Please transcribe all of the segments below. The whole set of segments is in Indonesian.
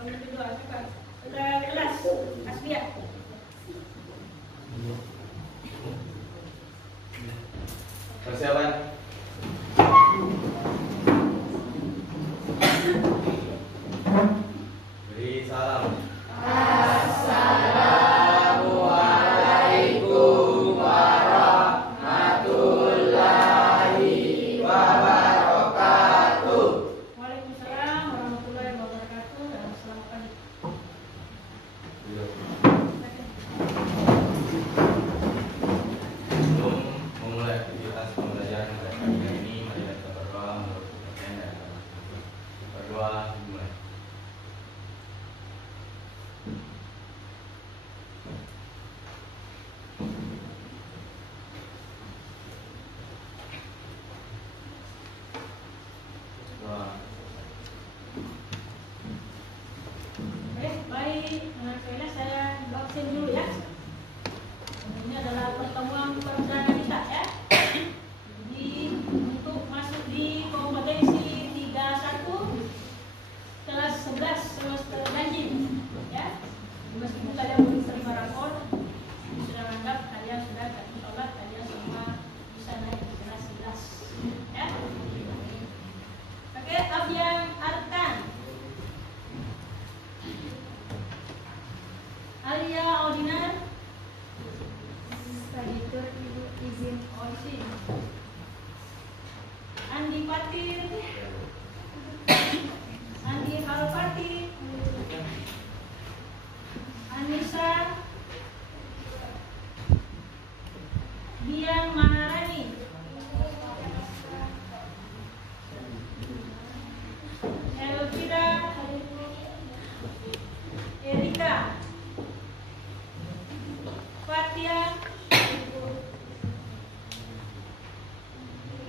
kelas Asbia. Persiapan. Beri salam. Assalamualaikum warahmatullahi wabarakatuh. Waalaikumsalam warahmatullahi wabarakatuh dan selamat pagi. Sebelum memulai aktivitas pembelajaran pada pagi ini, mari kita berdoa menurut kepercayaan dan agama. Berdoa dimulai. Doa. Baik, saya absen dulu ya. Ini adalah pertemuan perdana kita ya. Jadi untuk masuk di kompetensi 31 kelas 11 semester ganjil ya. Meskipun kalian belum terima rapor, sudah anggap kalian sudah sholat, kalian semua bisa naik di kelas 11 ya. Oke, Afian Arkan, Alia Audinar, Kreditur Ibu izin Oisin, Andi Patir, Andi Halpati, Anissa, Dian Maharani, Elvira, Erika, Fatia,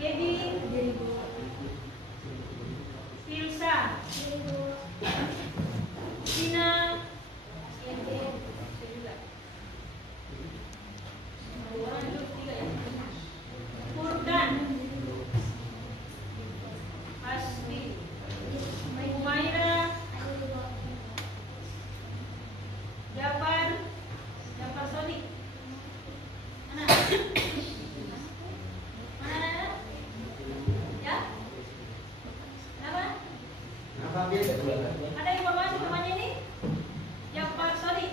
Edi, Filsa, Tina, Furkan, Asli, Umaira, Jafar Sodik. Mana? Mana? Ya? Kenapa? Ada informasi namanya ini? Jafar Sodik.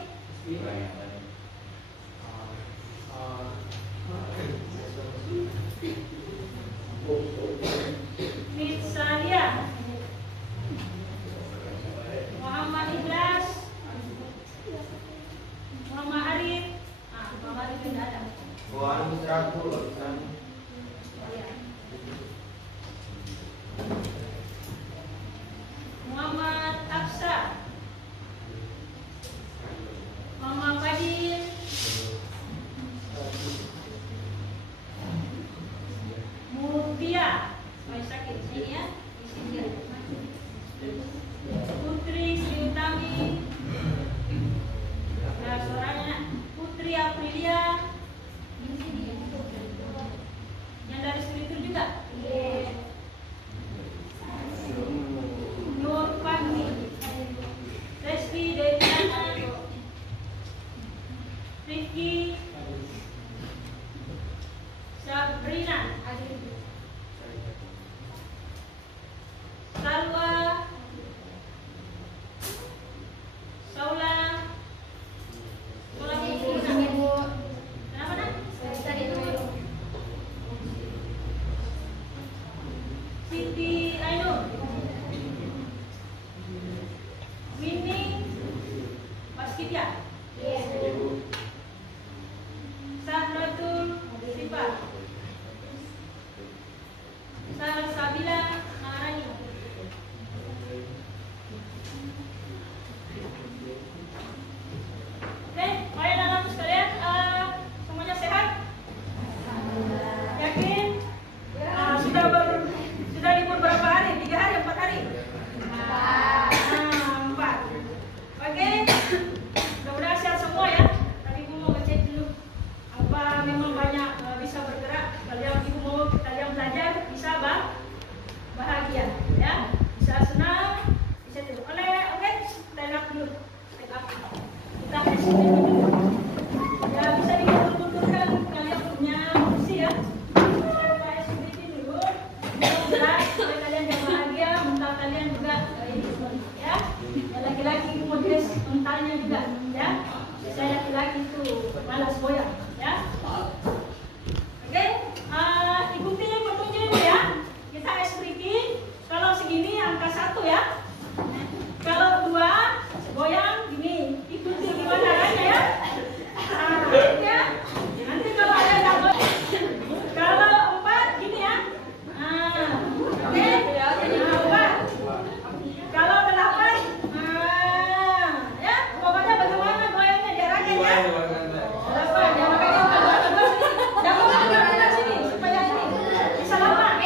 Mitsalia, Muhammad Ikhlas, Muhammad Arif. Muhammad Arif tidak ada. Muhammad Aksa, Muhammad Fadi, kalian juga ini ya. Yang laki-laki modus mentalnya juga ya. Saya laki-laki itu malas goyang ya. Oke, ikuti petunjuk ini ya. Kita expliking. Kalau segini angka 1 ya. Kalau 2 goyang gini. Ikuti gimana caranya ya. Ya. Nanti kalau ada yang goyang. Kalau 4 gini ya. Oke. 4. Kalau 8 ya. Pokoknya bagaimana goyangnya jaraknya ya. 8. Jangan sini supaya ini bisa lama.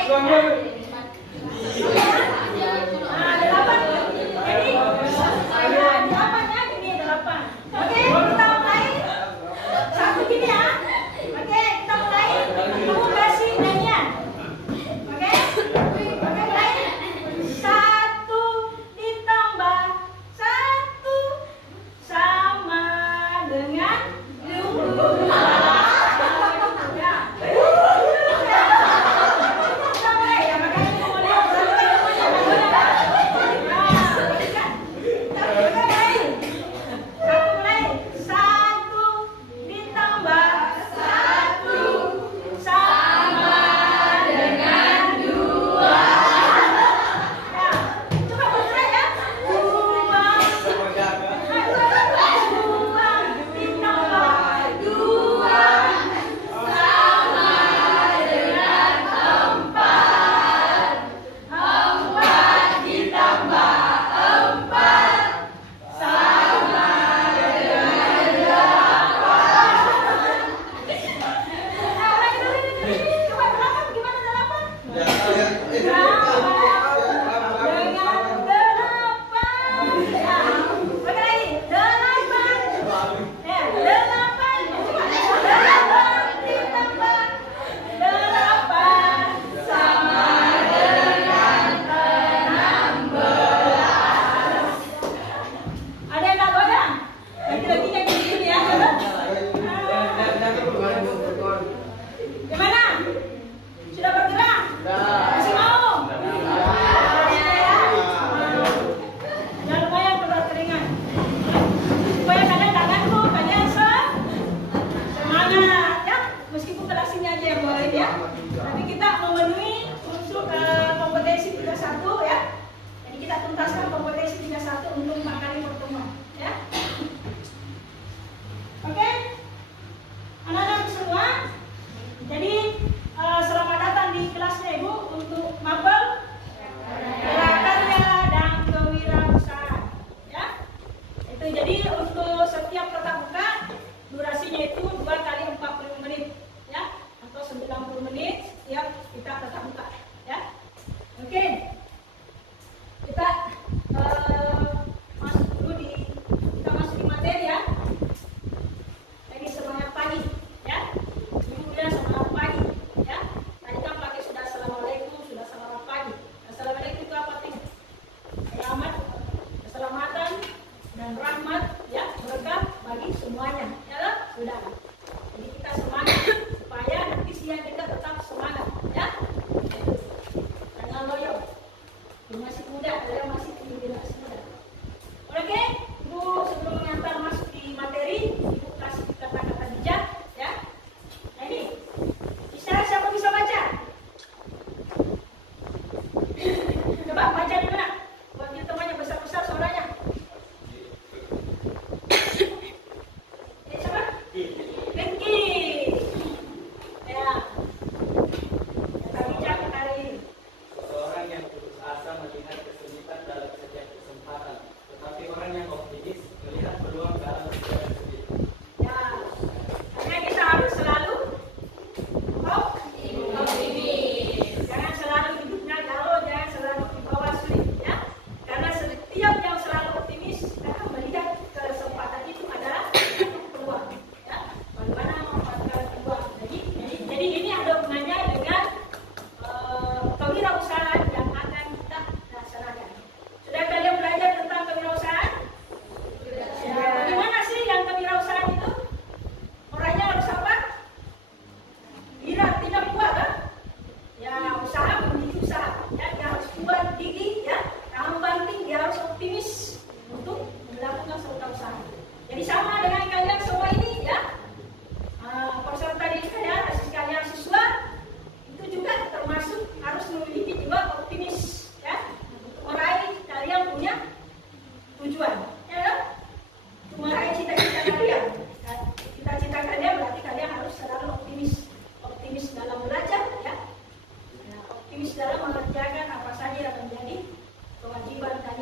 Seseorang yang putus asa melihat kesempitan dalam setiap kesempatan, tetapi orang yang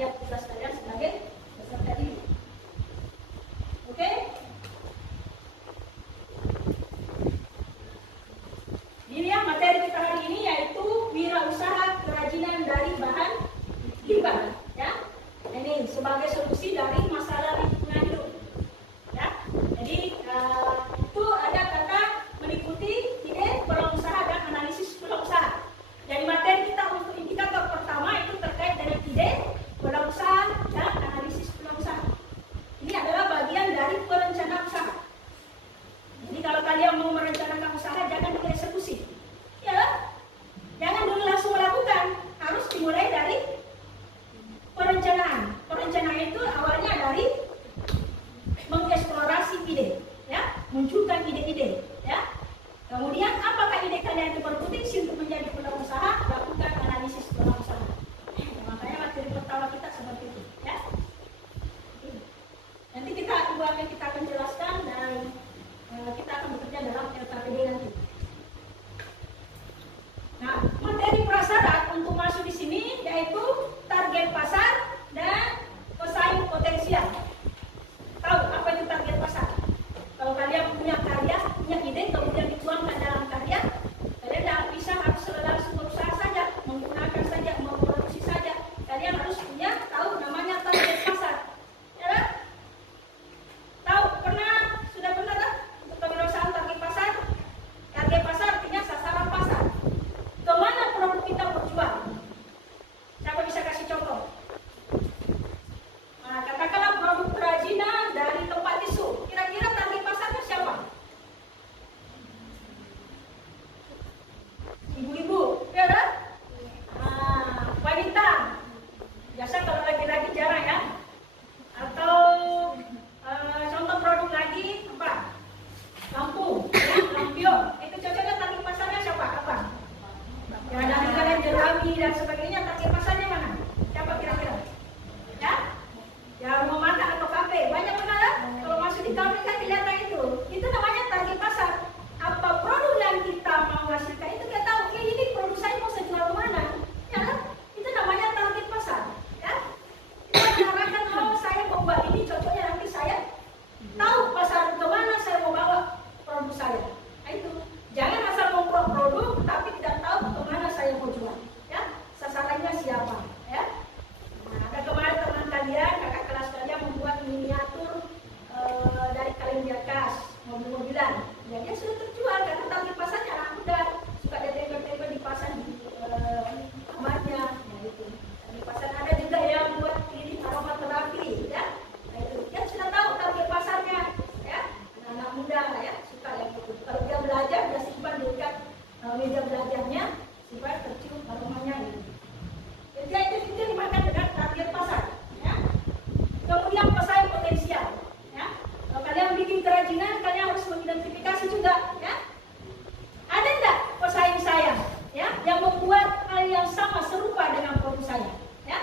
lihat tugas kalian sebagai peserta didik. Oke? Ini ya materi kita hari ini yaitu wirausaha kerajinan dari bahan limbah. Ya, ini sebagai solusi dari masalah lingkungan hidup. Ya, jadi itu ada kata meliputi ide peluang usaha dan analisis peluang usaha. Jadi materi kita untuk indikator pertama itu terkait dengan ide peluang usaha dan analisis peluang usaha. Ini adalah bagian dari perencanaan usaha. Jadi kalau kalian mau merencanakan usaha jangan dulu eksekusi, ya, jangan dulu langsung melakukan, harus dimulai dari perencanaan. Perencanaan itu awalnya dari mengeksplorasi ide, ya, munculkan ide-ide, ya. Kemudian apakah ide kalian itu berpotensi untuk menjadi peluang usaha? Lakukan analisis peluang usaha. Makanya materi pertama kita seperti itu, ya. Nanti kita akan jelaskan dan kita akan bekerja dalam LKPD nanti. Nah, materi prasyarat untuk masuk di sini yaitu target pasar dan pesaing potensial. Tahu apa itu target pasar? Kalau kalian punya karya, punya ide, kemudian dituangkan dalam karya, kalian tidak bisa harus langsung berusaha saja, menggunakan saja, memproduksi saja. Kalian harus punya tahu namanya target pasar. Ya? Tahu? Sudah pernah kan? Untuk kewirausahaan target pasar? Target pasar artinya sasaran pasar. Kemana produk kita berjual? Siapa bisa kasih contoh? Nah, katakanlah produk kerajinan dari tempat tisu. Kira-kira target pasarnya siapa? Ibu-ibu, ya kan? Nah, wanita. Biasa kalau laki-laki jarang ya. Atau contoh produk lagi apa? Lampu, ya, lampion. Itu cocoknya target pasarnya siapa? Apa? Ya, dari kalian jerami dan sebagainya, target pasarnya mana? Siapa kira-kira? Ya? Ya, rumah makan atau kafe. Banyak benar kan? Kalau masuk di kafe kan kelihatan itu. Itu namanya target pasar. Apa produk yang kita mau hasilkan itu kita tahu. Oke, ini produk saya mau saya jual kemana? Ya kan? Itu namanya target pasar. Ya? Kita mengarahkan, oh saya mau buat ini, cocoknya nanti saya tahu pasar kemana saya mau bawa produk saya. Nah, itu. Jangan asal membuat produk tapi tidak tahu kemana saya mau jual. Ya? Sasarannya siapa? Ya? Nah, ada kemarin teman kalian, kakak kelas kalian membuat miniatur dari kaleng diatas, mobil-mobilan. Ya, dia sudah terjual karena target pasarnya anak muda, suka ada tempel-tempel dipasang di kamarnya. Nah, itu. Di pasar ada juga yang buat ini aromaterapi, ya. Nah, itu. Dia sudah tahu target pasarnya, ya. Anak muda, ya, suka yang itu. Kalau dia belajar, dia simpan di dekat meja belajarnya, supaya tercium aromanya. Gitu. Jadi itu dimakan dengan target pasar, ya. Kemudian pesaing potensial, ya. Kalau kalian bikin kerajinan, kalian harus mengidentifikasi juga, ya. Ada enggak pesaing saya, ya, yang membuat hal yang sama serupa dengan produk saya, ya,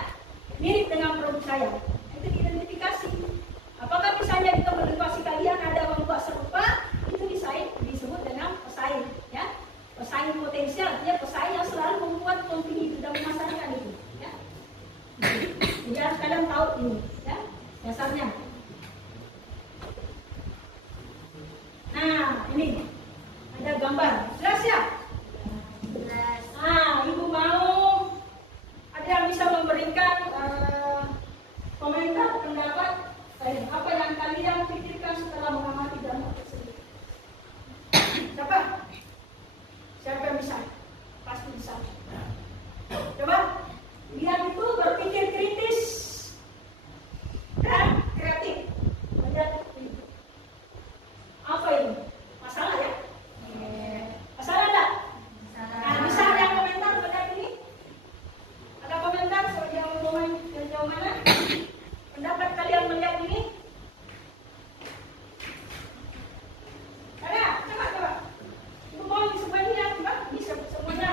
mirip dengan produk saya. Itu diidentifikasi. Apakah misalnya di komunikasi kalian ada yang membuat serupa, itu disebut dengan pesaing, ya. Pesaing potensial, artinya pesaing yang selalu membuat company itu dan memasarkan itu. Jadi harus kalian tahu ini, ya, dasarnya. Nah, ini ada gambar. Jelas ya? Jelas. Nah, ibu mau ada yang bisa memberikan komentar, pendapat apa yang kalian pikirkan setelah mengamati gambar tersebut? Siapa? Siapa yang bisa? Pasti bisa. Coba. Dia itu berpikir kritis dan kreatif. Melihat apa itu? Masalah ya? Masalah enggak? Nah, bisa ada yang komentar pada ini? Ada komentar soal jauh mana? Pendapat kalian melihat ini? Ada? Coba. Ibu mau semuanya, coba. Ini semuanya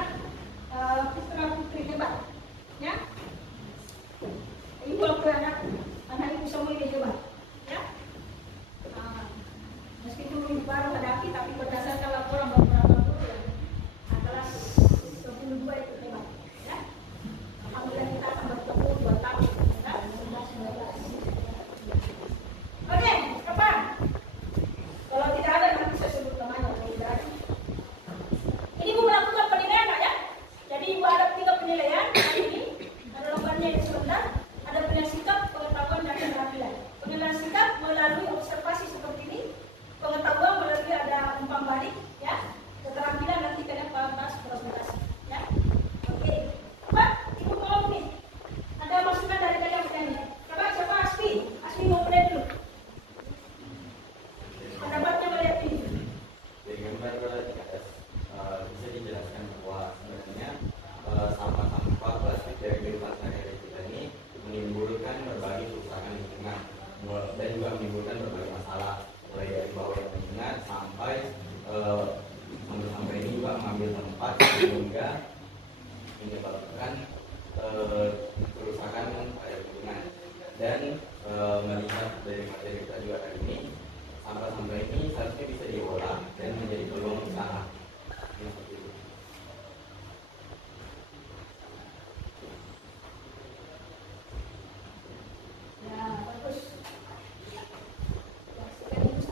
putra-putri hebat. Ya, ibu anak ibu semua ini hebat, ya. Meskipun baru hadapi, tapi berdasarkan laporan beberapa guru yang kelas 10-2 itu hebat, ya. Alhamdulillah kita akan bertemu 2 tahun, ya. Dan melihat dari materi kita juga hari ini, sampah-sampah ini seharusnya bisa diolah dan menjadi peluang usaha. Seperti itu. Ya, bagus. Ya, sekaligus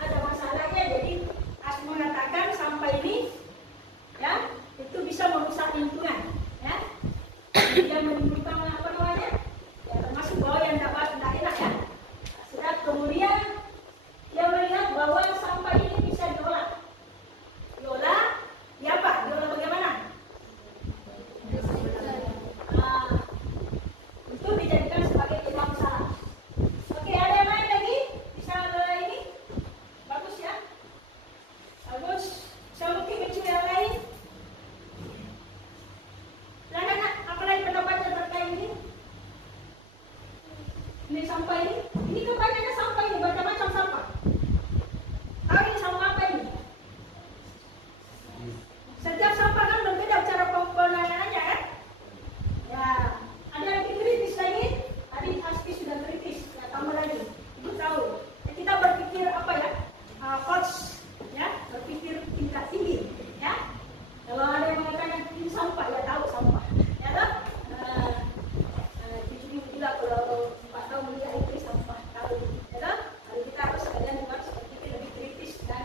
ada masalahnya. Jadi Asmi mengatakan sampah ini ya itu bisa merusak lingkungan, ya. Dia menimbulkan apa namanya? Ya, termasuk bau yang tidak enak ya. Sudah kemudian dia melihat bahwa sampah ini bisa diolah. Diolah, ya Pak, diolah bagaimana? Nah, itu dijadikan sebagai peluang usaha. Oke, ada yang lain lagi? Bisa ada ini? Bagus ya? Bagus. Saya mungkin mencuri yang lain. Silakan, Nak. Apa lagi pendapatnya terkait ini? Ini sampah ini? Ini kebanyakan sampah ini, macam-macam sampah. Tahu ini sampah apa ini? Setiap sampah kan berbeda cara penanganannya kan? Ya, ada yang lebih kritis lagi. Tadi Aspi sudah kritis, ya tambah lagi. Ibu tahu. Ya, kita berpikir apa ya? Coach, ya, berpikir tingkat tinggi, ya. Kalau ada yang mengatakan ini sampah, ya tahu sampah, ya toh. Jadi juga kalau Pak tahu melihat itu sampah, tahu, ya toh. Kalau kita harus sekalian buat seperti itu lebih kritis dan.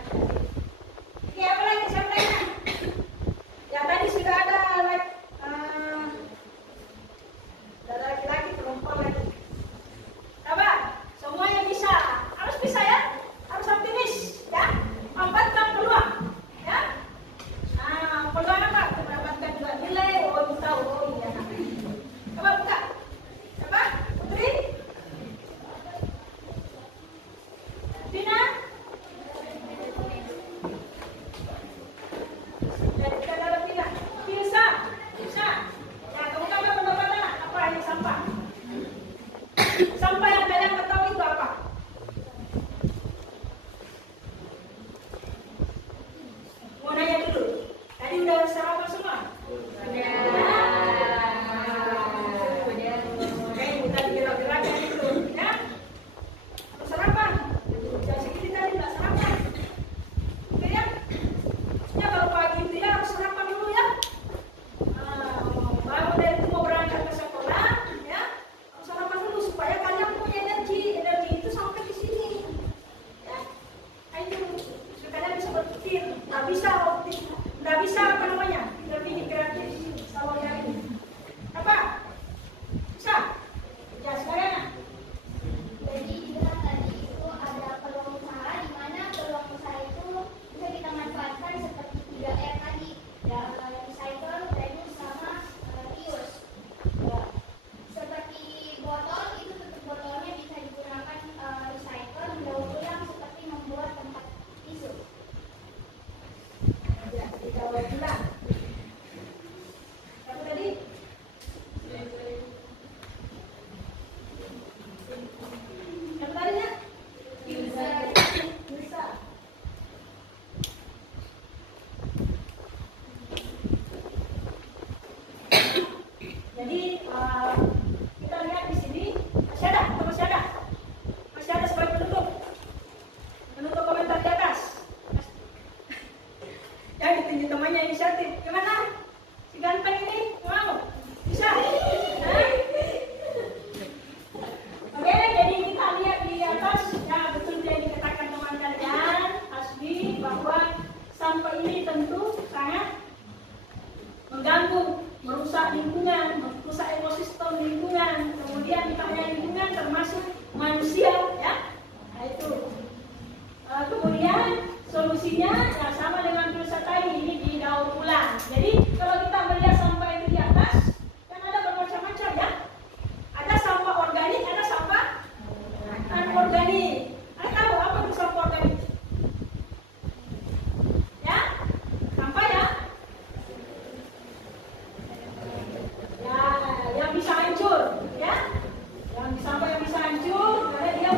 Oke, apa lagi? Siapa lagi? Ya tadi sudah ada laki-laki perempuan lagi. Coba semuanya bisa, harus bisa ya, harus optimis ya, manfaatkan peluang ya. Nah, peluang apa? Mendapatkan juga nilai, kita iya. Coba buka, coba Putri, Dina. Jadi kita dalam tidak bisa. Ya, kamu kan pendapatan apa ini sampah? Sampah yang kalian ketahui itu apa? Mau nanya dulu. Tadi udah sarapan semua? Sudah. Oke, kita gerak-gerakkan itu, ya. Harus sarapan. Jam segini tadi nggak sarapan. Oke ya? Ya kalau pagi itu ya harus sarapan dulu ya. Baru dari itu mau berangkat ke sekolah, ya harus sarapan dulu supaya kalian punya energi itu sampai di sini. Ya, ayo kalian bisa berpikir, nggak bisa apa namanya, lebih kreatif sama yang ini. Apa? Bisa? Ya sekarang. Jadi juga tadi itu ada peluang usaha, di mana peluang usaha itu bisa kita manfaatkan seperti 3R tadi, ya, recycle, reuse, sama reuse. Ya. Seperti botol itu tutup botolnya bisa digunakan recycle, mendaur ulang seperti membuat tempat tisu. Ya, kita ulang. Apa tadi? Apa tadinya? Bisa. Jadi kita lihat di sini masih ada sebagai penutup komentar di atas. Ya, ditunjuk temannya inisiatif. Gimana? Si ganteng ini mau? Bisa? Hah? Oke, jadi kita lihat di atas ya betul yang dikatakan teman kalian Asmi bahwa sampah ini tentu sangat mengganggu, merusak lingkungan, merusak ekosistem lingkungan, kemudian ditanya lingkungan termasuk manusia, ya. Nah itu. Kemudian solusinya ya sama dengan tulisan tadi, ini didaur ulang. Jadi kalau kita melihat sampah itu di atas, kan ada bermacam-macam ya. Ada sampah organik, ada sampah anorganik. Anda tahu apa itu sampah organik? Ya, sampah ya. Ya, yang bisa hancur, ya. Yang sampah yang bisa hancur, karena dia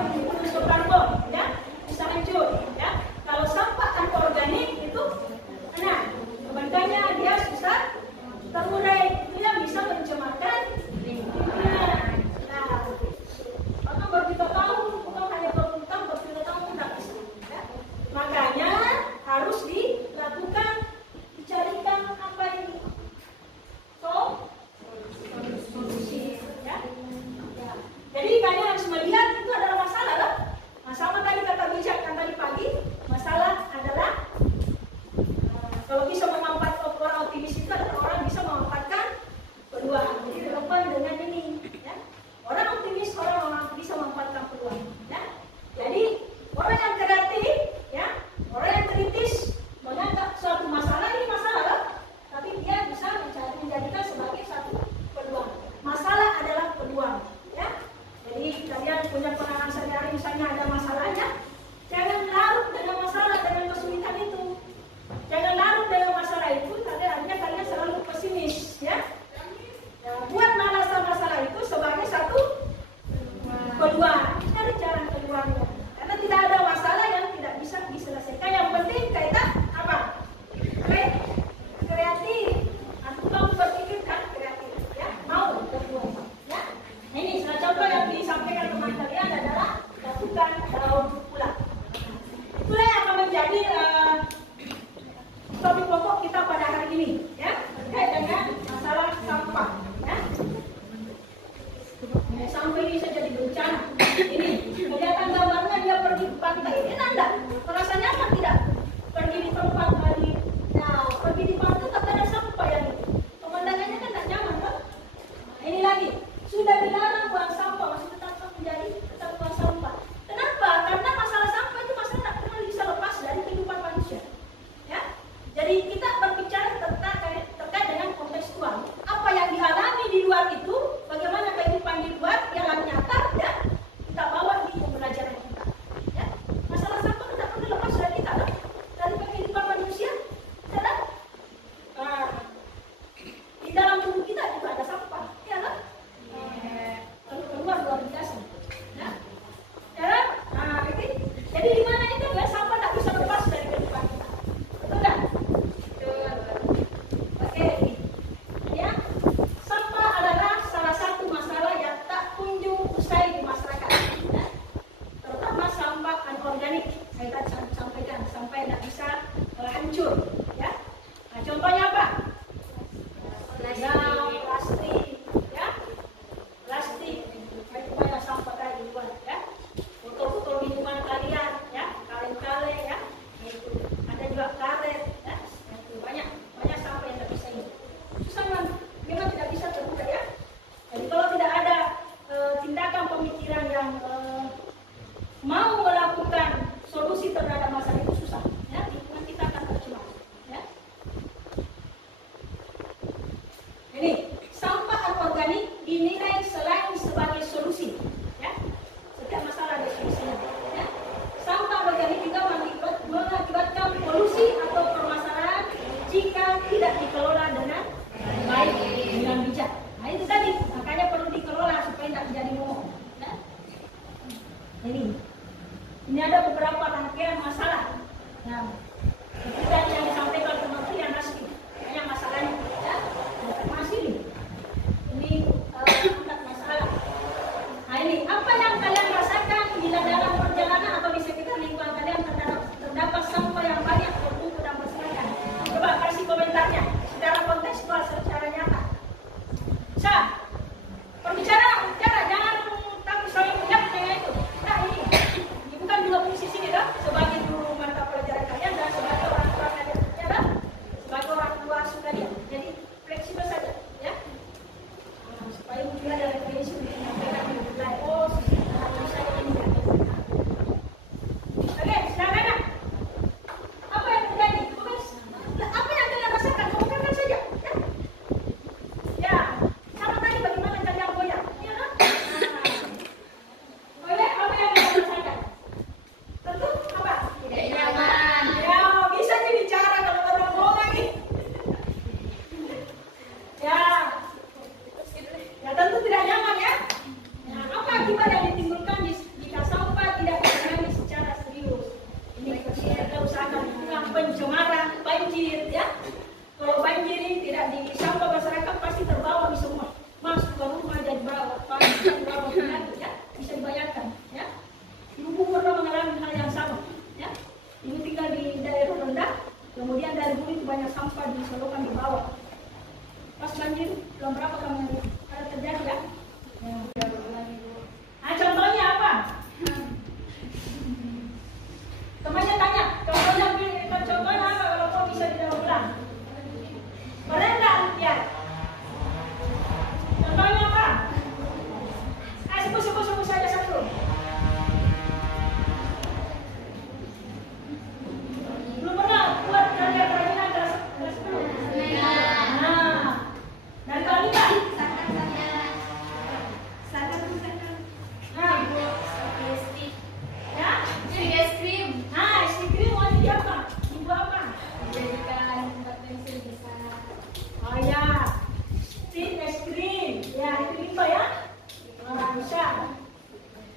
keluar, cari jalan keluarnya. Karena tidak ada masalah yang tidak bisa diselesaikan. Yang penting kita apa? Kreatif. Atau kamu berpikir kan kreatif, ya? Mau berbuat, ya? Nah, ini salah contoh yang disampaikan teman kalian adalah lakukan daur ulang. Itulah yang akan menjadi topik pokok kita pada hari ini, ya, terkait dengan masalah sampah, ya. Sampah ini bisa jadi bencana. Ini kelihatan gambarnya dia pergi ke pantai, ini enggak, merasa nyaman tidak? Pergi di tempat tadi, nah pergi di pantai tak ada sampah yang itu, pemandangannya kan tidak nyaman, kan? Nah, ini lagi sudah dilarang buang sampah, masih tetap buang sampah. Kenapa? Karena masalah sampah itu masalah tak pernah bisa lepas dari kehidupan manusia. Ya, jadi kita berbicara terkait dengan kontekstual. Apa yang dialami di luar itu, bagaimana kehidupan di luar yang nyata, ya, kita bawa di pembelajaran kita. Ya, masalah sampah tidak pernah lepas dari kita, kan? Dari kehidupan manusia, ya, kan? Nah, di dalam tubuh kita juga ada sampah, ya, kan? Kalau keluar luar biasa, ya. Ya, kan? Nah, itu. Jadi di mana itu ya sampah tak bisa lepas dari kehidupan kita. Betul kan? Oke, ya. Sampah adalah salah satu masalah yang tak kunjung usai di masyarakat, ya. Terutama sampah anorganik. Saya tadi sampaikan sampai tidak bisa hancur, ya. Nah, contohnya apa? Plastik, ya. Plastik. Itu banyak sampah tadi di luar, ya. Botol-botol minuman kalian, ya, kaleng-kaleng, ya. Itu ada juga karet, ya. Itu banyak sampah yang tidak bisa ini. Susah memang tidak bisa terbuka, ya. Jadi kalau tidak ada tindakan pemikiran yang mau melakukan solusi terhadap masalah itu susah, ya. Lingkungan kita akan tercemar, ya. Ini sampah anorganik dinilai selain sebagai solusi, ya. Setiap masalah ada solusinya, ya. Sampah organik juga mengakibatkan polusi atau permasalahan jika tidak dikelola dengan baik, dengan bijak. Nah, itu tadi, makanya perlu dikelola supaya tidak menjadi momok, ya. Ini ada beberapa rangkaian masalah. Nah, kemudian yang disampaikan Kementerian Nasdem, banyak masalahnya, ya. Masih ini angkat masalah. Nah, ini apa yang kalian rasakan bila dalam perjalanan atau di sekitar lingkungan kalian terdapat sampah yang banyak tertumpuk dan berserakan? Coba kasih komentarnya secara kontekstual, secara nyata. Berbicara, jangan tapi saya punya itu. Nah, ini bukan juga fungsi sini, kan? Sebagai guru mata pelajaran kalian dan sebagai orang tua kalian, ya, kan? Sebagai orang tua asuh kalian. Jadi fleksibel saja, ya. Supaya juga ada referensi untuk menyampaikan di nilai. Oh, saya ini.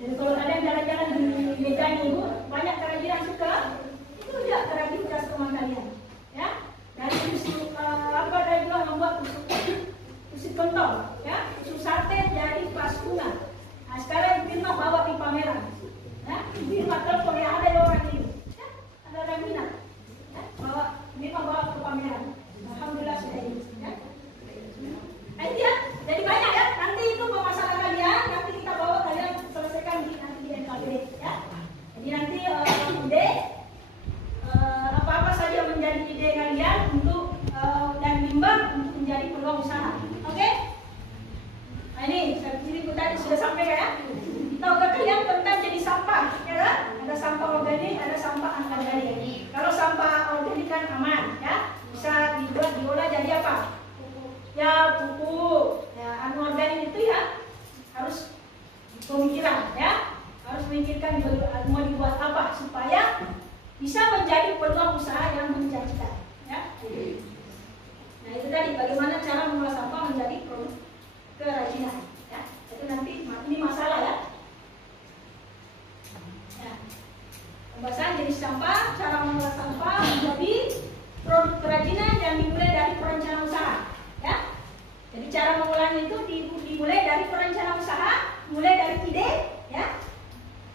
Jadi kalau ada yang jalan-jalan di meja itu banyak kerajinan suka, itu udah kerajin jas rumah kalian, ya. Dari tusuk apa ada juga membuat tusuk pentol, ya, tusuk sate jadi pas bunga. Nah, sekarang Firma bawa di pameran, ya. Firma telepon ya ada orang ini, ya, ada orang minat, ya, Firma bawa ke pameran. Alhamdulillah sudah ini, ya. Nah, itu ya, jadi banyak ya. Nanti itu pemasaran kalian, nanti kita bawa kalian selesaikan nanti di NKB, ya. Jadi nanti ide apa-apa saja menjadi ide kalian untuk dan limbah untuk menjadi peluang usaha. Oke? Nah ini tadi sudah sampai ya. Tahukah kalian tentang jadi sampah? Ya kan? Ada sampah organik, ada sampah anorganik. Kalau sampah organik kan aman, ya, bisa dibuat diolah jadi apa? Ya pupuk. Ya anorganik itu ya harus pemikiran, ya, harus memikirkan mau dibuat apa supaya bisa menjadi peluang usaha yang menjanjikan, ya. Nah itu tadi bagaimana cara mengolah sampah menjadi produk kerajinan, ya. Itu nanti ini masalah ya. Ya. Pembahasan jenis sampah, cara mengolah sampah menjadi produk kerajinan yang dimulai dari perencanaan usaha, ya. Jadi cara mengolahnya itu dimulai dari perencanaan usaha, mulai dari ide, ya,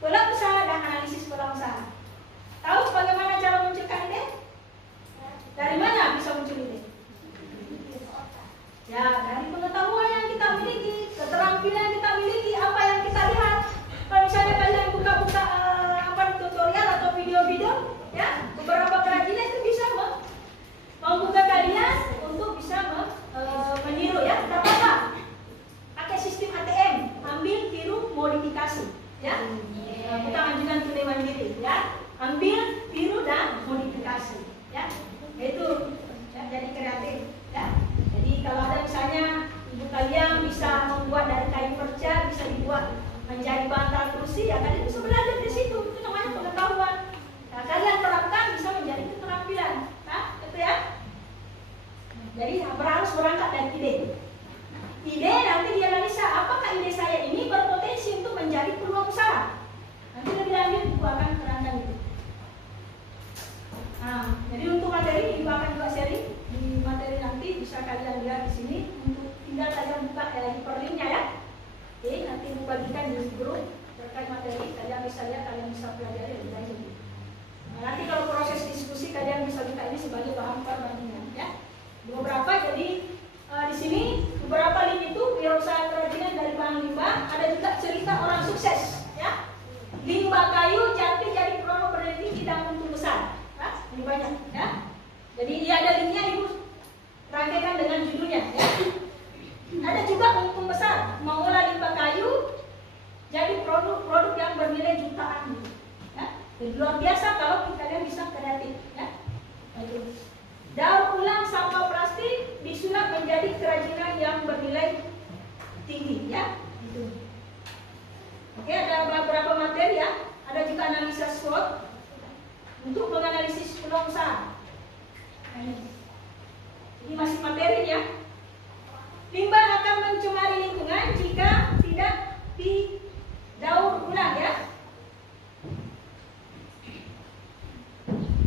peluang usaha dan analisis peluang usaha. Tahu bagaimana cara munculkan ide? Dari mana bisa muncul ide? Ya, dari pengetahuan yang kita miliki, keterampilan yang kita miliki, apa yang kita lihat. Kalau misalnya kalian buka-buka tutorial atau video-video, ya, beberapa kerajinan itu bisa membuka kalian untuk bisa meniru, ya. Apa? Pakai sistem ATM, ambil, tiru, modifikasi, ya. Kita ajukan tunai mandiri, ya. Ambil, tiru, dan modifikasi, ya. Itu ya, jadi kreatif, ya. Jadi kalau ada misalnya ibu kalian bisa membuat dari kayu perca, bisa dibuat menjadi bantal kursi, ya kalian bisa belajar di situ. Itu namanya pengetahuan. Nah, kalian terapkan bisa menjadi keterampilan, nah, itu ya. Jadi harus berangkat dari ide. Ide nanti dianalisa, apakah ide saya ini berpotensi untuk menjadi peluang usaha. Nanti lebih lanjut Ibu akan terangkan itu. Nah, jadi untuk materi Ibu akan juga sharing di materi nanti bisa kalian lihat di sini. Untuk tinggal kalian buka hiperlinknya ya. Oke, nanti Ibu bagikan di grup terkait materi. Kalian bisa lihat, kalian bisa pelajari lebih lanjut. Nah, nanti kalau proses diskusi kalian bisa buka ini sebagai bahan perbandingan ya. Beberapa jadi di sini beberapa link itu wirausaha kerajinan dari bahan limbah. Ada juga cerita orang sukses ya. Limbah kayu jati jadi produk berdiri tidak untung besar. Nah, ini banyak ya. Jadi dia ada linknya, Ibu rangkaikan dengan judulnya ya. Ada juga untung besar mengolah limbah kayu jadi produk yang bernilai jutaan ya. Jadi luar biasa kalau kalian bisa kreatif ya. Itu. Daur ulang sampah plastik disulap menjadi kerajinan yang bernilai tinggi ya. Itu. Oke, ada beberapa materi ya. Ada juga analisa SWOT untuk menganalisis peluang usaha. Nah, ini masih materi ya. Limbah akan mencemari lingkungan jika tidak didaur ulang ya.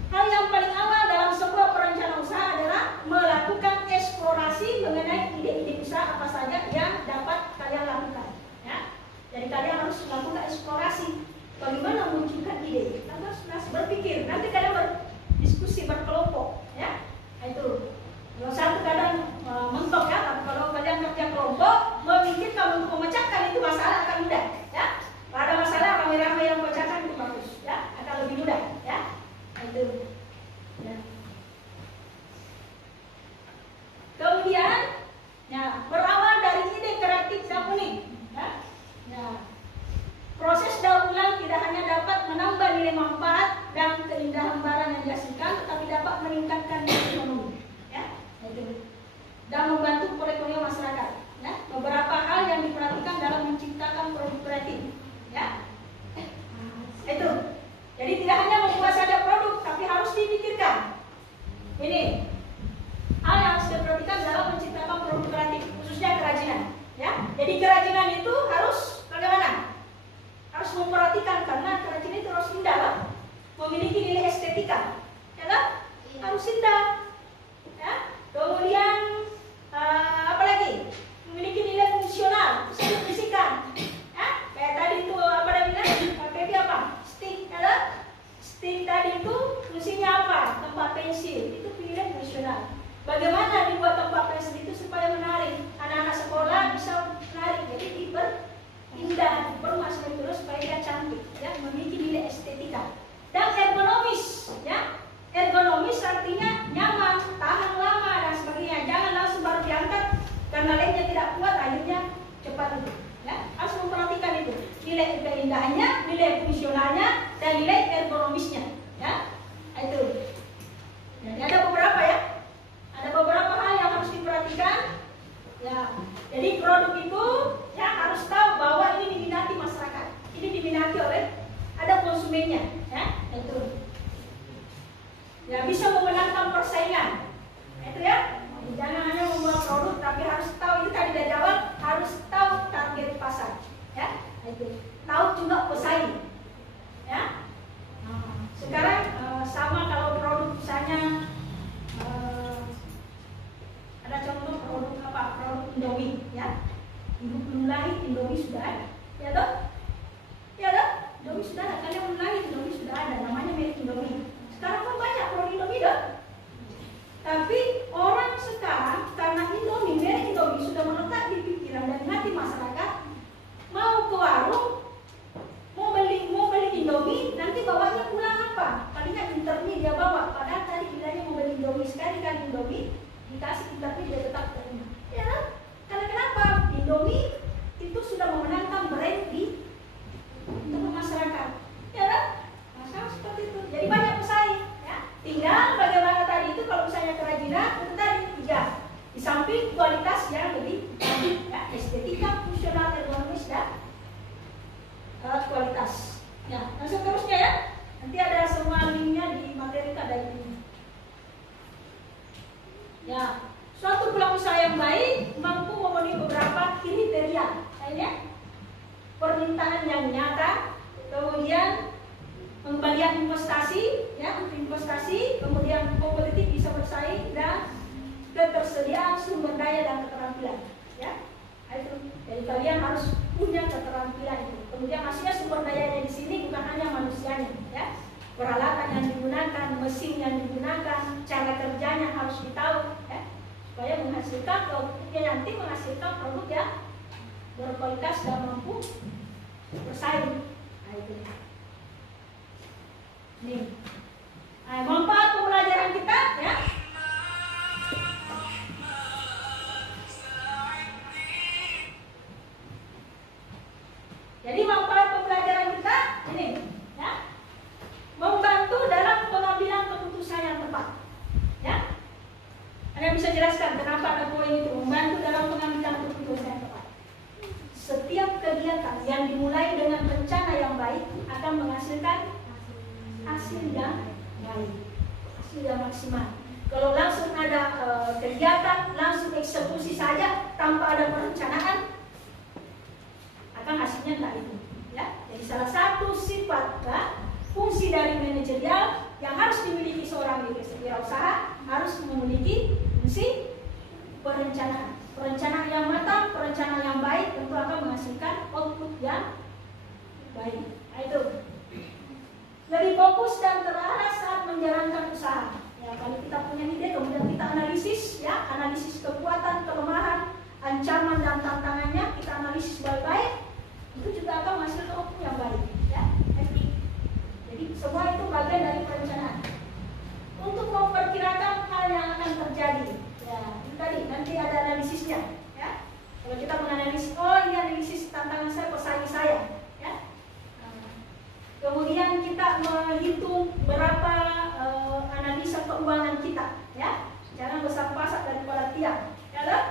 Hal yang paling awal dalam sebuah perencanaan usaha adalah melakukan eksplorasi mengenai ide-ide usaha apa saja yang dapat kalian lakukan ya. Jadi kalian harus melakukan eksplorasi bagaimana memunculkan ide. Kalian harus berpikir, nanti kalian berdiskusi berkelompok ya. Nah, itu kalau satu kadang mentok ya, tapi kalau kalian kerja kelompok memikirkan untuk memecahkan itu masalah akan mudah ya. Kalau ada masalah ramai-ramai yang memecahkan itu bagus ya, akan lebih mudah ya. Itu ya. Kemudian ya, berawal dari ide kreatif dan unik ya. Ya. Proses daur ulang tidak hanya dapat menambah nilai manfaat dan keindahan barang yang dihasilkan, tetapi dapat meningkatkan nilai ekonomi ya. Itu. memiliki nilai estetika, ya kan? Harus indah, ya. Kemudian apa lagi? Memiliki nilai fungsional, bisa difungsikan, ya. Kayak tadi itu apa namanya? Baby apa? Stick, ya kan? Stick tadi itu fungsinya apa? Tempat pensil, itu nilai fungsional. Bagaimana dibuat tempat pensil itu supaya menarik anak-anak sekolah bisa menarik, jadi diperindah, dipermasalahin terus supaya dia cantik, ya, memiliki nilai estetika dan ergonomis, ya. Ergonomis artinya nyaman, tahan lama dan sebagainya. Jangan langsung baru diangkat karena lemnya tidak kuat, akhirnya cepat itu, ya. Harus memperhatikan itu nilai keindahannya, nilai fungsionalnya, dan nilai ergonomisnya, ya. Itu. Jadi ada beberapa, ya. Ada beberapa hal yang harus diperhatikan, ya. Jadi produk itu, ya, harus tahu bahwa ini diminati masyarakat, ini diminati oleh ada konsumennya, ya. Itu. Ya, bisa memenangkan persaingan, itu, ya. Jangan hanya membuat produk, tapi harus tahu, itu tadi dari awal, harus tahu target pasar, ya. Itu. Tahu juga pesaing, ya. Nah, sekarang sama kalau produk misalnya ada contoh produk apa? Produk Indomie, ya. Ibu belum lahir, Indomie sudah ada, ya toh? Ya toh? Indomie sudah ada, kalian belum lahir, Indomie sudah ada, namanya merek Indomie. Sekarang kan banyak produk Indomie, dah. Tapi orang sekarang karena Indomie, merek Indomie sudah melekat di pikiran dan hati masyarakat, mau ke warung, mau beli Indomie, nanti bawanya pulang apa? Palingan Indomie dia bawa, padahal tadi bilangnya mau beli Indomie, sekali Indomie dikasih Indomie dia tetap terima, ya. Karena kenapa? Indomie itu sudah memenangkan brand di tengah masyarakat, ya. Masalah seperti itu, jadi banyak pesaing, ya. Tinggal bagaimana tadi itu, kalau misalnya kerajinan itu tadi 3, di samping kualitas yang lebih baik, ya, estetika, fungsional, ergonomis, dan kualitas, ya. Dan seterusnya, ya, nanti ada semua linknya di materi dari ini, ya. Suatu pelaku usaha yang baik mampu memenuhi beberapa kriteria, ya. Permintaan yang nyata, kemudian pembalian investasi, ya, investasi, kemudian kompetitif, bisa bersaing, dan ketersediaan sumber daya dan keterampilan, ya. Itu. Jadi kalian harus punya keterampilan itu. Kemudian hasilnya sumber dayanya di sini bukan hanya manusianya, ya. Peralatan yang digunakan, mesin yang digunakan, cara kerjanya harus ditahu, ya, supaya menghasilkan produknya, nanti menghasilkan produk yang berkualitas dan mampu bersaing. Nah, itu. Nih, manfaat pembelajaran kita, ya. Jadi manfaat pembelajaran kita ini, ya, membantu dalam pengambilan keputusan yang tepat, ya. Anda bisa jelaskan kenapa ada poin itu, membantu dalam pengambilan keputusan yang tepat. Setiap kegiatan yang dimulai dengan rencana yang baik akan menghasilkan hasil yang baik, hasil yang maksimal. Kalau langsung ada kegiatan, langsung eksekusi saja tanpa ada perencanaan, akan hasilnya enggak itu, ya. Jadi salah satu sifat, ya, fungsi dari manajerial yang harus dimiliki seorang wirausaha harus memiliki fungsi perencanaan. Perencanaan yang matang, perencanaan yang baik tentu akan menghasilkan output yang baik. Nah, itu. Lebih fokus dan terarah saat menjalankan usaha. Ya, kalau kita punya ide, kemudian kita analisis, ya, analisis kekuatan, kelemahan, ancaman dan tantangannya, kita analisis baik-baik, itu juga akan menghasilkan output yang baik, ya. Jadi semua itu bagian dari perencanaan. Untuk memperkirakan hal yang akan terjadi, ya, itu tadi nanti ada analisisnya, ya. Kalau kita menganalisis, oh ini analisis tantangan saya, pesaing saya, ya. Kemudian kita menghitung berapa analisa keuangan kita, ya. Jangan besar-besar daripada tiang, ya kan?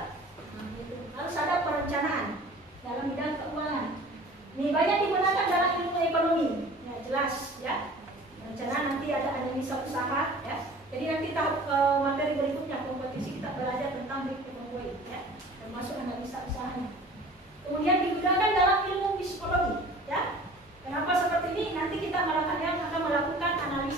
Harus ada perencanaan dalam bidang keuangan. Ini banyak digunakan dalam ilmu ekonomi, ya, jelas, ya. Perencanaan nanti ada analisa usaha, ya. Jadi nanti tahap materi berikutnya kompetisi kita belajar tentang big economy, ya, termasuk analisa usahanya. Kemudian digunakan dalam ilmu psikologi, ya. Kenapa seperti ini? Nanti kita akan melakukan analisa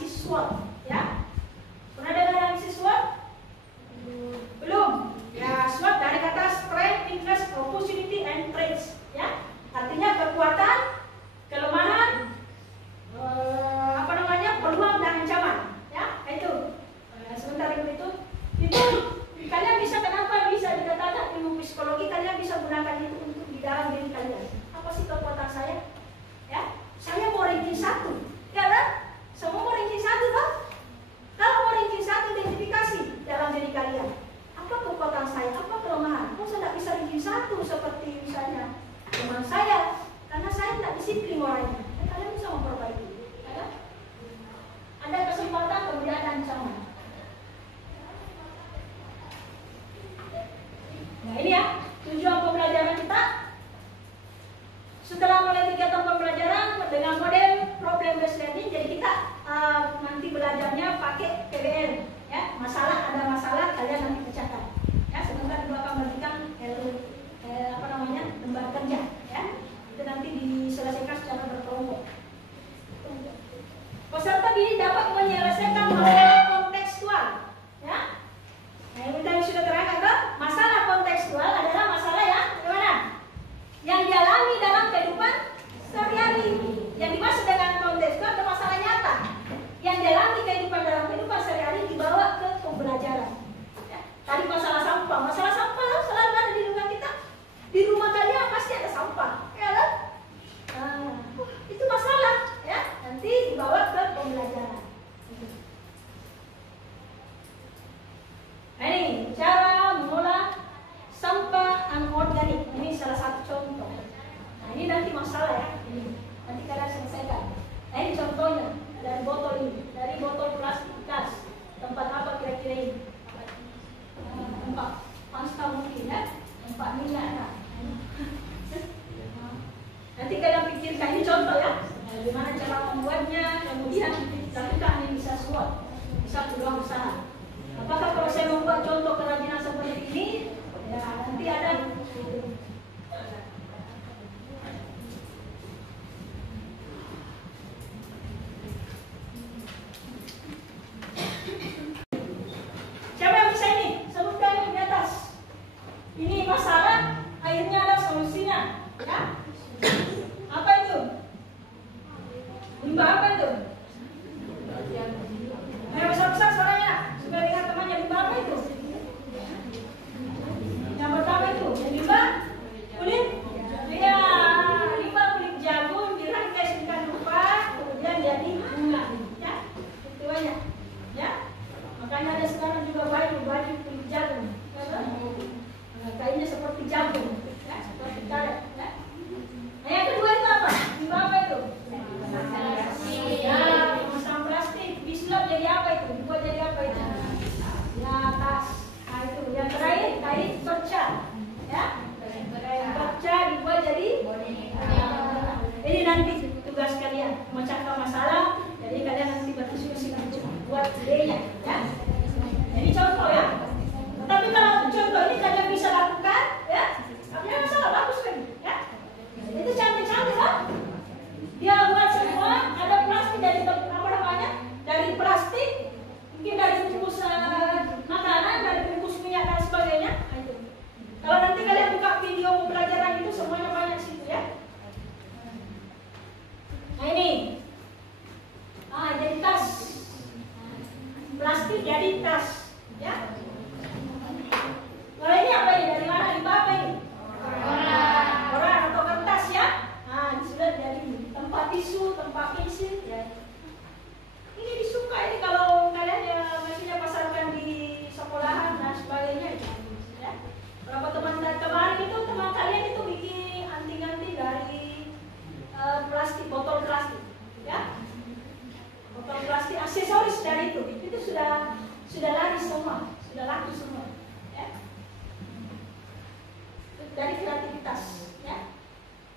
disiplin orangnya, kalian bisa memperbaiki. Ada kesempatan kemudian ada ancaman. Nah ini ya tujuan pembelajaran kita. Setelah mulai kegiatan pembelajaran dengan model problem based learning, jadi kita nanti belajarnya pakai PBL, ya. Ada masalah kalian nanti pecahkan. Ya, sebentar Ibu akan memberikan lembar kerja, ya. Itu nanti diselesaikan secara berkelompok. Peserta didik dapat menyelesaikan masalah kontekstual, ya. Nah, yang tadi sudah terangkan, masalah kontekstual adalah masalah yang bagaimana? Yang dialami dalam kehidupan sehari-hari. Yang dimaksud dengan kontekstual adalah masalah nyata yang dialami dalam kehidupan sehari-hari dibawa ke pembelajaran. Ya. Tadi masalah sampah selalu ada di rumah kita. Di rumah kalian pasti ada sampah, ya kan? Nah, itu masalah, ya. Nanti dibawa ke pembelajaran. Nah, ini cara mengolah sampah anorganik. Ini salah satu contoh. Nah, ini nanti masalah ya. Ini nanti kalian selesaikan. Nah, ini contohnya dari botol ini, dari botol plastik bekas. Tempat apa kira-kira ini? Tempat pasta mungkin ya, tempat minyak. Nah. Nanti kalian pikirkan ini contoh ya. Bagaimana cara membuatnya, kemudian lakukan analisa SWOT, bisa peluang usaha. Apakah kalau saya membuat contoh kerajinan seperti ini, ya nanti ada siapa yang bisa ini? Sebutkan di atas. Ini masalah, akhirnya ada solusinya, ya. Apa itu? Limbah apa itu? Ayo besar-besar suaranya, supaya dengar temannya. Limbah apa itu? Yang pertama itu, limbah kulit. Ya, limbah kulit jagung dirangkai sedemikian rupa, kemudian jadi bunga, ya. Itu banyak, ya. Makanya ada sekarang juga baju kulit jagung. Kayaknya seperti jagung, ya, seperti karet, ya. Nah, yang kedua itu apa? Limbah apa itu? Ya, kemasan plastik. Disulap jadi apa itu? Dibuat jadi apa itu? Ya, tas. Nah, itu. Yang terakhir, kain perca, ya. Kain perca dibuat jadi ini nanti tugas kalian memecahkan masalah. Jadi kalian nanti berdiskusi buat idenya, ya. Jadi contoh ya. Tapi kalau contoh ini kalian bisa lakukan, ya. Artinya masalah bagus kan, ya. Itu cantik-cantik kan? Dia buat semua, ada plastik dari apa namanya? Dari plastik, mungkin dari bungkus makanan, dari bungkus minyak dan sebagainya. Nah, itu. Kalau nanti kalian buka video pembelajaran itu semuanya banyak situ, ya. Nah ini, jadi tas, plastik jadi tas, ya. Kalau ini apa ini? Dari mana? Limbah apa ini? Koran atau kertas, ya. Nah, sudah dari tempat tisu, tempat pensil, ya. Ini disuka ini kalau kalian ya maksudnya pasarkan di sekolahan dan sebagainya, ya. Berapa teman kemarin itu teman kalian itu bikin anting-anting dari plastik, botol plastik, ya. Botol plastik aksesoris dari itu sudah laris semua, sudah laku semua. Dari kreativitas, ya.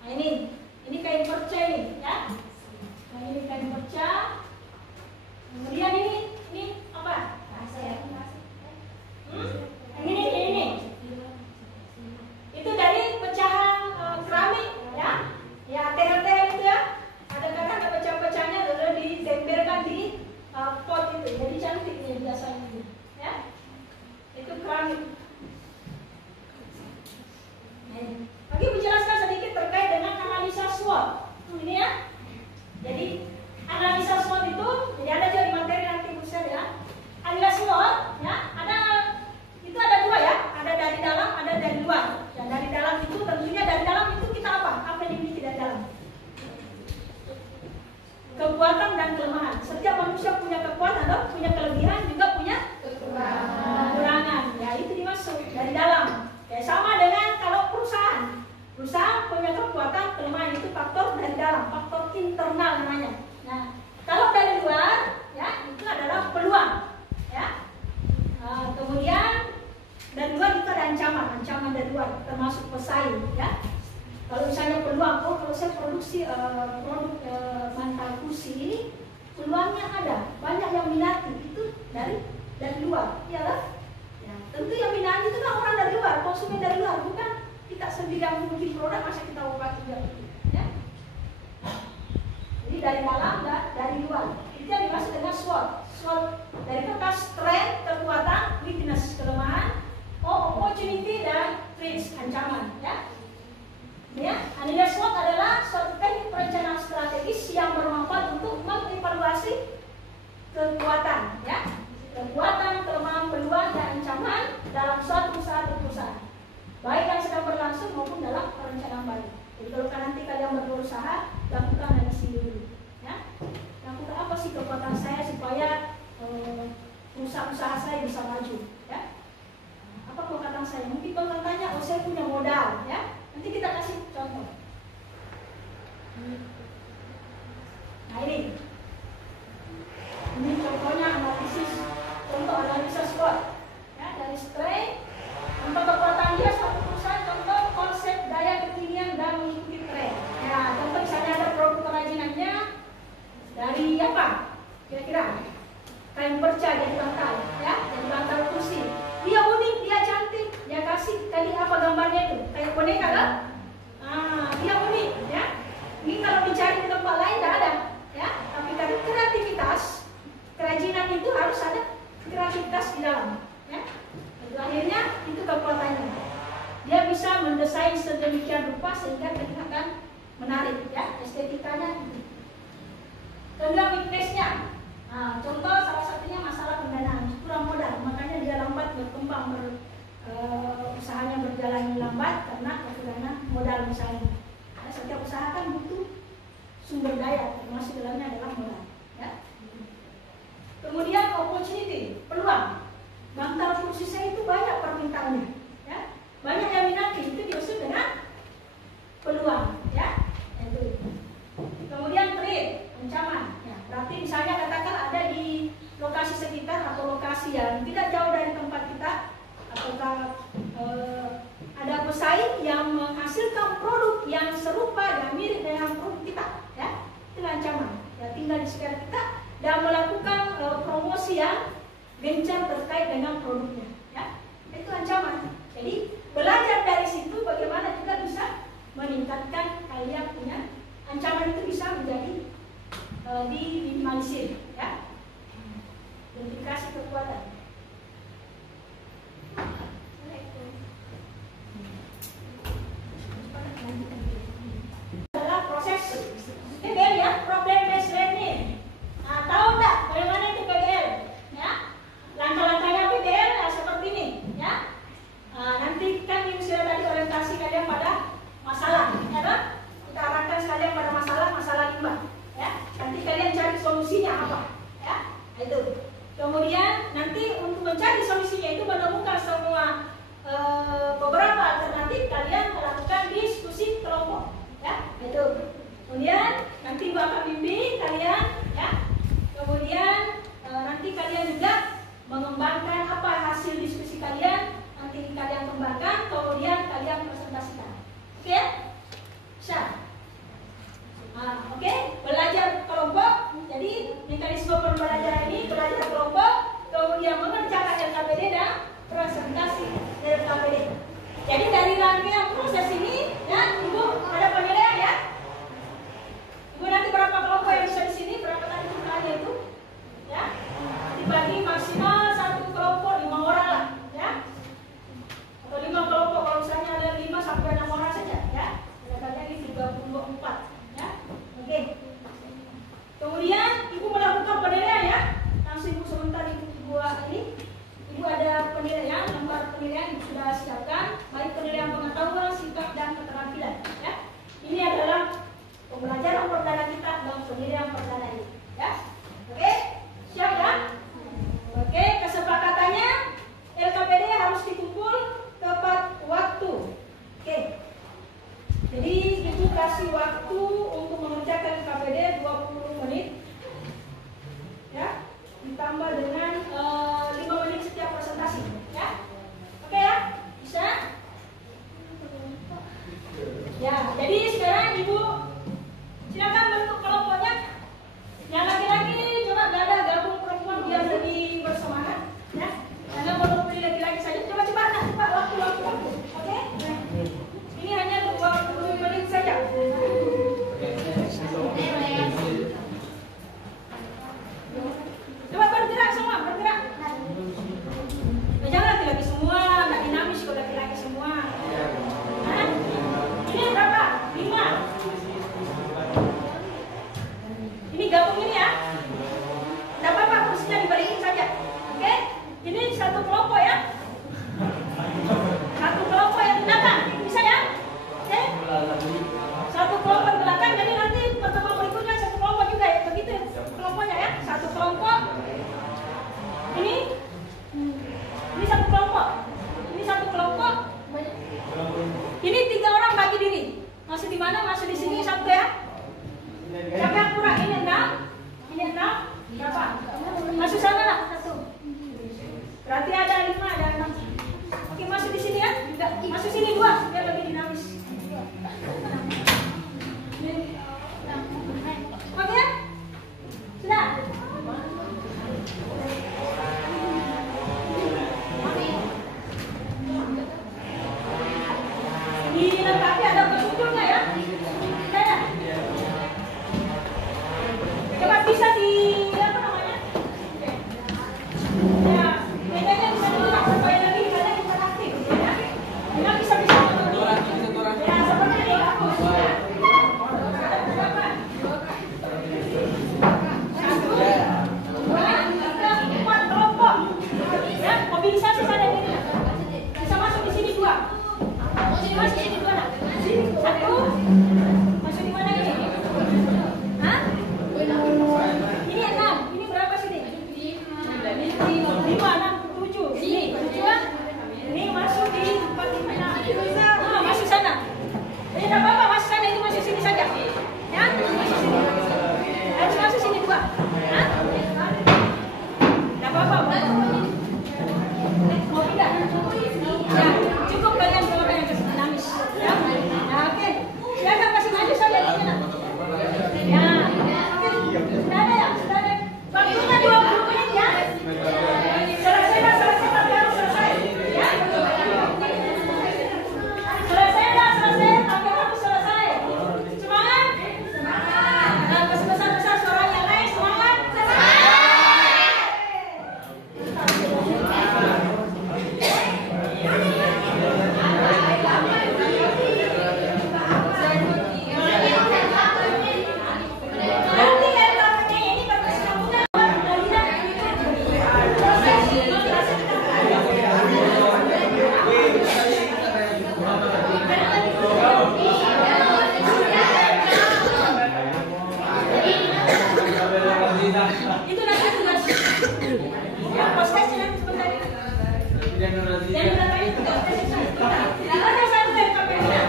Nah ini kain perca ini, ya. Nah ini kain perca. Kemudian ini apa? Ini. Itu dari pecahan keramik, ya. Ya tehel-tehel itu ya. Kadang-kadang ada pecah-pecahnya lalu ditempelkan di pot itu. Jadi cantik ya biasanya, ya. Itu keramik. Lagi menjelaskan sedikit terkait dengan analisa SWOT. Ini ya. Jadi analisa SWOT itu, jadi ada juga di materi nanti bisa ya. Analisa SWOT, ya, itu ada dua ya. Ada dari dalam, ada dari luar. Ya, dari dalam itu tentunya dari dalam itu kita apa? Apa yang dimiliki dari dalam? Kekuatan dan kelemahan. Setiap manusia punya kekuatan, punya kelebihan, juga punya kekurangan. Ya, itu dimaksud dari dalam. Ya, sama dengan kalau perusahaan punya kekuatan, kelemahan itu faktor dari dalam. internal namanya. Nah, kalau dari luar, ya itu adalah peluang, ya. Kemudian dari luar itu ada ancaman dari luar, termasuk pesaing, ya. Kalau misalnya peluang, kalau saya produksi produk bantal kursi ini, peluangnya ada, banyak yang minati itu dari luar, iyalah. Ya, tentu yang minati itu kan orang dari luar, konsumen dari luar, bukan kita sendiri yang bikin produk, masa kita obat juga, ya. Jadi dari dalam dan dari luar. Itu yang dimaksud dengan SWOT. SWOT dari kata strength, kekuatan, weakness, kelemahan, opportunity dan threats, ancaman, ya. Ya, anilai SWOT adalah suatu teknik perencanaan strategis yang bermanfaat untuk mengevaluasi kekuatan, ya, kekuatan, kelemahan, peluang dan ancaman dalam suatu usaha atau perusahaan, baik yang sedang berlangsung maupun dalam perencanaan baru. Jadi kalau nanti kalian berusaha, lakukan analisis dulu, ya. Lakukan apa sih kekuatan saya supaya usaha saya bisa maju, ya. Apa kekuatan saya? Mungkin kalau tanya, saya punya modal, ya. Nanti kita kasih contoh. Nah ini contohnya contoh analisis SWOT, ya, dari strength, contoh kekuatan dia suatu perusahaan, contoh konsep daya kekinian dan mengikuti tren. Ya, contoh misalnya ada produk kerajinannya dari apa? Kira-kira kain perca jadi bantal, ya, jadi bantal kursi. Dia unik, dia cantik, dia kasih tadi apa gambarnya itu? Kayak boneka kan? Dia unik, ya. Ini kalau dicari di tempat lain tidak ada, ya. Tapi karena kreativitas, kerajinan itu harus ada kreativitas di dalam, ya. Jadi, akhirnya itu kekuatannya. Dia bisa mendesain sedemikian rupa sehingga kelihatan menarik, ya, estetikanya. Kemudian weakness-nya. Contoh salah satunya masalah pendanaan, kurang modal, makanya dia lambat berkembang, usahanya berjalan lambat karena kekurangan modal misalnya. Nah, setiap usaha kan butuh sumber daya, termasuk dalamnya adalah modal, ya. Kemudian opportunity, peluang. Bantal kursi saya itu banyak permintaannya, ya. Banyak yang minati, itu dimaksud dengan peluang, ya. Itu. Kemudian threat, ancaman. Ya, berarti misalnya katakan ada di lokasi sekitar atau lokasi yang tidak jauh dari tempat kita, ataukah ada pesaing yang menghasilkan produk yang serupa dan mirip dengan produk kita, ya. Itu ancaman. Ya, tinggal di sekitar kita dan melakukan promosi yang gencar terkait dengan produknya, ya. Itu ancaman. Jadi belajar dari situ bagaimana kita bisa meningkatkan kalian punya ancaman itu bisa menjadi diminimalisir, ya. Identifikasi kekuatan. Adalah proses PBL, ya, problem based learning. Nah, tahu nggak bagaimana itu PBL? Ya, langkah-langkahnya PBL ya, seperti ini, ya. Nanti kan yang sudah tadi orientasi kalian pada masalah, ya kan? Kita arahkan sekalian pada masalah limbah, ya. Nanti kalian cari solusinya apa, ya. Itu. Kemudian nanti untuk mencari solusinya itu menemukan semua beberapa alternatif, kalian melakukan diskusi kelompok, ya. Itu. Kemudian nanti Ibu akan bimbing kalian, ya. Kemudian nanti kalian juga mengembangkan apa hasil diskusi kalian, nanti kalian kembangkan, kemudian kalian presentasikan. Oke? Bisa? Oke? Belajar kelompok. Jadi mekanisme pembelajaran ini belajar kelompok, kemudian mengerjakan LKPD dan presentasi dari LKPD. Jadi dari rangkaian proses ini, ya, Ibu ada penilaian, ya. Ibu nanti berapa kelompok yang bisa di sini, berapa tadi jumlahnya itu, ya. Dibagi maksimal satu kelompok 5 orang lah, ya. Atau 5 kelompok kalau misalnya ada 5 sampai 6 orang saja, ya. Kelihatannya di 34, ya. Oke. Kemudian Ibu melakukan penilaian, ya. Langsung Ibu sebentar Ibu ini. Ibu ada penilaian, lembar penilaian Ibu sudah siapkan, baik penilaian pengetahuan, sikap dan keterampilan, ya. Ini Itu nanti tugas. Ya, prosesnya nanti sebentar. Dan berapa itu prosesnya? Ada satu yang KPI-nya.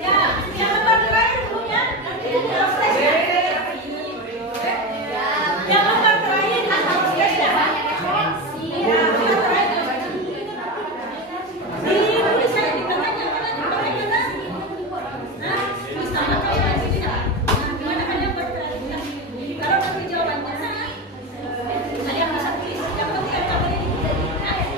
Ya, yang lembar terakhir dulunya nanti prosesnya. Yang lembar terakhir nanti prosesnya. Ya, lembar terakhir. Ditulis saya di tengahnya, karena di tengahnya nah, tulis nama kayak di sini. Nah, gimana kan yang bertanya? Kalau nanti jawabannya saya bisa tulis. Yang penting kan kamu ini waktunya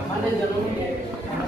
dikasih sampai 20 menit ya.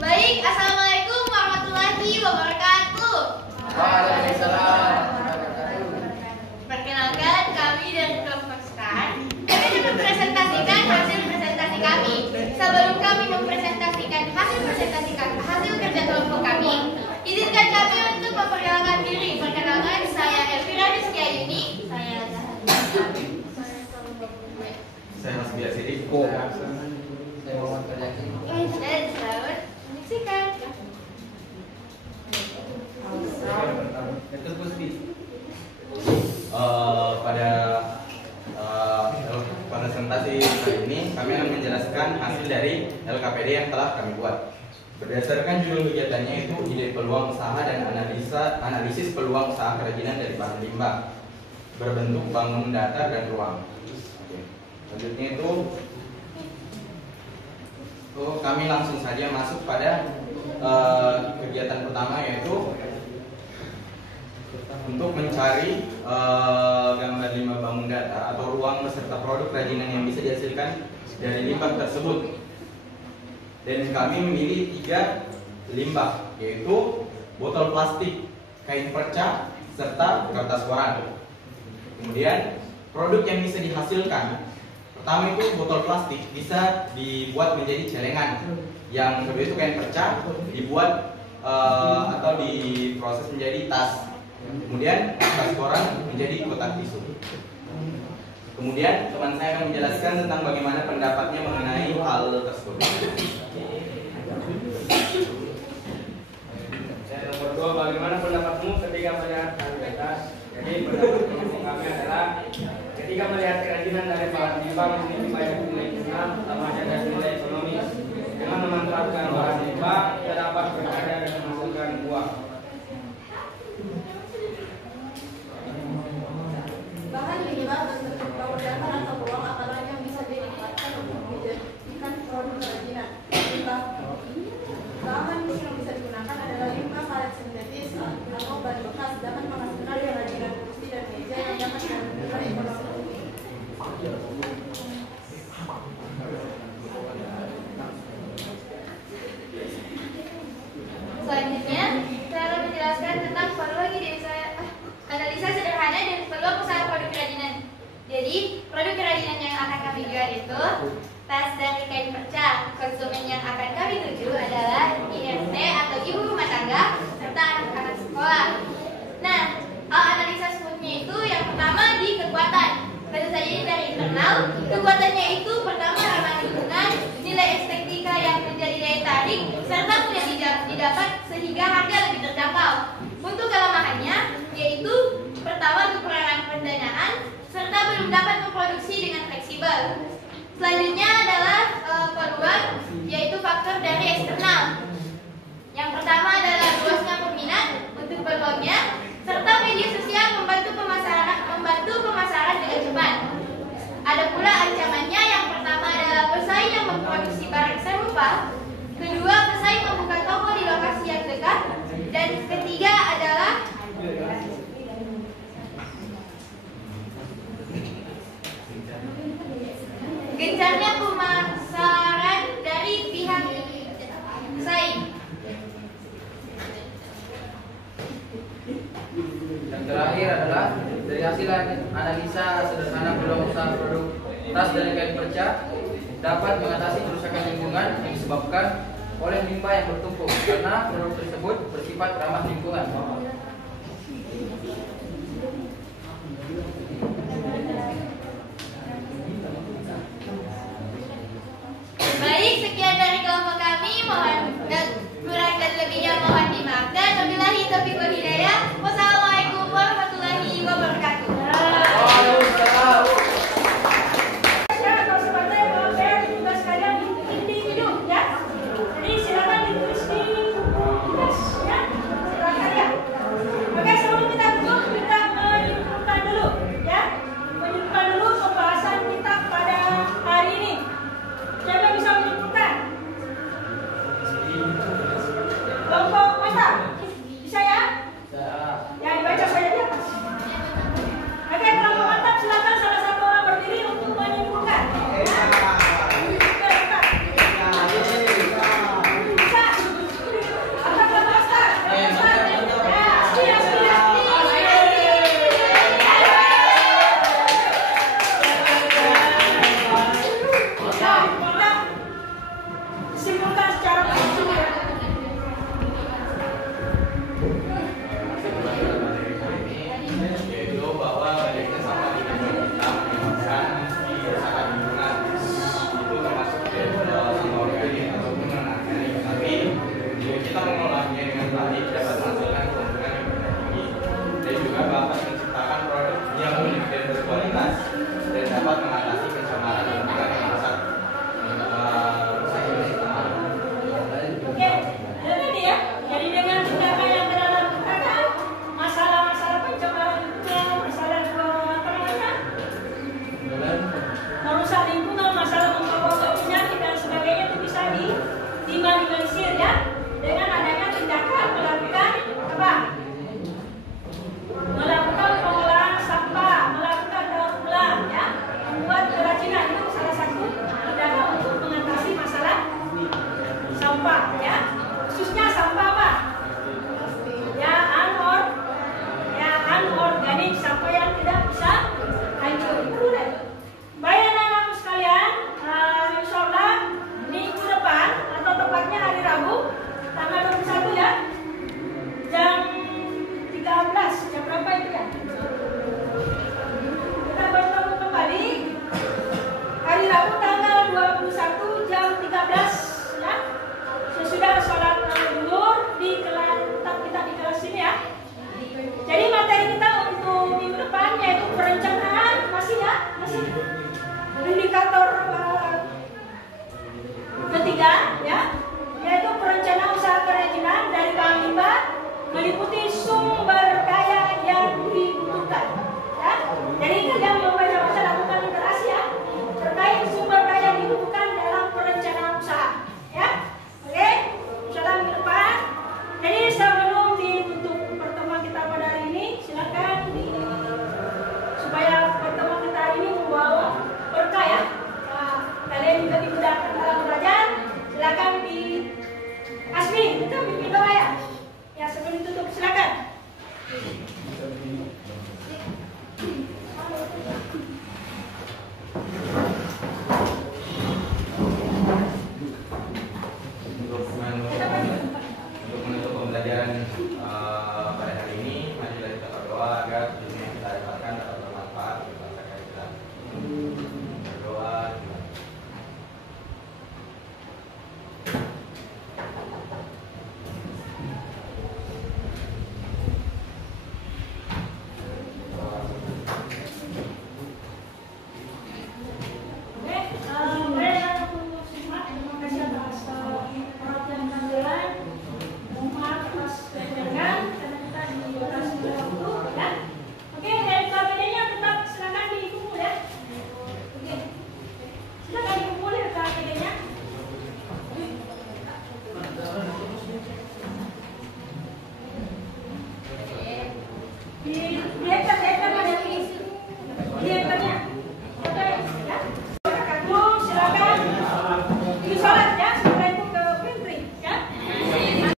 Baik, assalamualaikum warahmatullahi wabarakatuh. Waalaikumsalam. Perkenalkan, kami dari kelompok STAR. Kami akan mempresentasikan hasil presentasi kami. Sebelum kami mempresentasikan hasil kerja kelompok kami, izinkan kami untuk memperkenalkan diri. Perkenalkan, saya Elvira Rizkyayuni. Saya Mas Biar Sidik. Saya Muhammad Faryaki. Dan selamat menyaksikan. Pada presentasi kali ini kami akan menjelaskan hasil dari LKPD yang telah kami buat. Berdasarkan judul kegiatannya itu ide peluang usaha dan analisis peluang usaha kerajinan dari bahan limbah berbentuk bangun datar dan ruang. Selanjutnya itu kami langsung saja masuk pada kegiatan pertama, yaitu untuk mencari gambar limbah bangun datar atau ruang beserta produk kerajinan yang bisa dihasilkan dari limbah tersebut. Dan kami memilih 3 limbah, yaitu botol plastik, kain perca, serta kertas koran. Kemudian produk yang bisa dihasilkan, pertama itu botol plastik bisa dibuat menjadi celengan. Yang kedua itu kain perca dibuat atau diproses menjadi tas. Kemudian kertas koran menjadi kotak tisu. Kemudian teman saya akan menjelaskan tentang bagaimana pendapatnya mengenai hal tersebut. Nomor 2, bagaimana pendapatmu ketika melihat hal di atas? Jadi pendapat kami adalah ketika melihat kerajinan dari bahan limbah memiliki banyak nilai guna, utama dan nilai ekonomis. Dengan memanfaatkan bahan limbah, kita dapat berkarya dan menghasilkan uang. itu tas dari kain perca. Konsumen yang akan kami tuju adalah IRT atau ibu rumah tangga serta anak-anak sekolah. Nah, analisa SWOT-nya itu yang pertama di kekuatan. Tentu saja dari internal, kekuatannya itu pertama ramah lingkungan, nilai estetika yang menjadi daya tarik, serta mudah didapat sehingga harga lebih terjangkau. Untuk kelemahannya, yaitu pertama kekurangan pendanaan, serta belum dapat memproduksi dengan fleksibel. Selanjutnya adalah peluang, yaitu faktor dari eksternal. Yang pertama adalah luasnya peminat untuk peluangnya, serta media sosial membantu pemasaran dengan cepat. Ada pula ancamannya, yang pertama adalah pesaing yang memproduksi barang serupa, kedua pesaing membuka toko di lokasi yang dekat, dan ketiga adalah gencarnya pemasaran dari pihak pesaing. Yang terakhir adalah dari hasil analisa sederhana peluang usaha produk tas dari kain perca dapat mengatasi kerusakan lingkungan yang disebabkan oleh limbah yang bertumpuk karena produk tersebut bersifat ramah lingkungan. Baik, sekian dari kelompok kami. Mohon kurang dan lebihnya mohon dimaafkan. Wabillahi taufiq wal hidayah. Wassalamualaikum warahmatullahi wabarakatuh. Waalaikumsalam. Kalau sebagai tugas kalian individu ya. Jadi silakan ditulis di tugas ya. Silakan ya. Oke, sebelum kita tutup, kita menyimpulkan dulu ya. Menyimpulkan dulu pembahasan kita pada hari ini. Siapa yang bisa menyimpulkan? Kelompok mana? Bisa ya? Ya, dibaca saja di atas. Oke, kelompok mantap, silakan salah satu orang berdiri untuk menyimpulkan. Bisa. Apa kelompok Ustaz? Ya, siap. Simpulkan secara langsung ya. Yaitu bahwa banyaknya sampah di kita menyebabkan kerusakan lingkungan. Itu termasuk sampah organik ataupun non-organik. Tapi kita mengolahnya dengan baik dapat menghasilkan keuntungan yang tinggi dan juga dapat menciptakan produk yang unik dan berkualitas dan dapat mengatasi pencemaran lingkungan yang rusak lingkungan. Oke, ada tadi ya. Jadi dengan tindakan yang berada perkataan, masalah-masalah pencemaran lingkungan, masalah merusak lingkungan, masalah membawa penyakit dan sebagainya itu bisa diminimalisir ya. Dengan adanya tindakan melakukan apa? Melakukan pengolahan sampah, melakukan daur ulang ya, membuat kerajinan itu salah satu tindakan untuk mengatasi masalah sampah ya, khususnya sampah apa? Ya anorganik, sampah yang tidak bisa hancur. Baik anak-anakku sekalian, insyaallah minggu depan atau tepatnya hari Rabu tanggal 21 ya, jam 13, jam berapa itu ya? Kita bertemu kembali hari Rabu tanggal 21 jam 13 ya. Sesudah sholat zuhur di kelas kita di kelas ini ya. Jadi materi kita untuk minggu depan yaitu perencanaan masih indikator ketiga ya, yaitu perencanaan usaha kerajinan dari bahan limbah meliputi sumber daya yang dibutuhkan ya. Jadi kalian membaca-baca lakukan literasi ya terkait sumber daya yang dibutuhkan dalam perencanaan usaha ya. Oke, insyaallah minggu depan. Jadi sebelum ditutup pertemuan kita pada hari ini, silakan supaya pertemuan kita hari ini membawa berkah ya. Nah, kalian juga dimudahkan dalam belajar. Silakan di Asmi, kita bikin doa ya. Ya, sebelum ditutup silakan. agar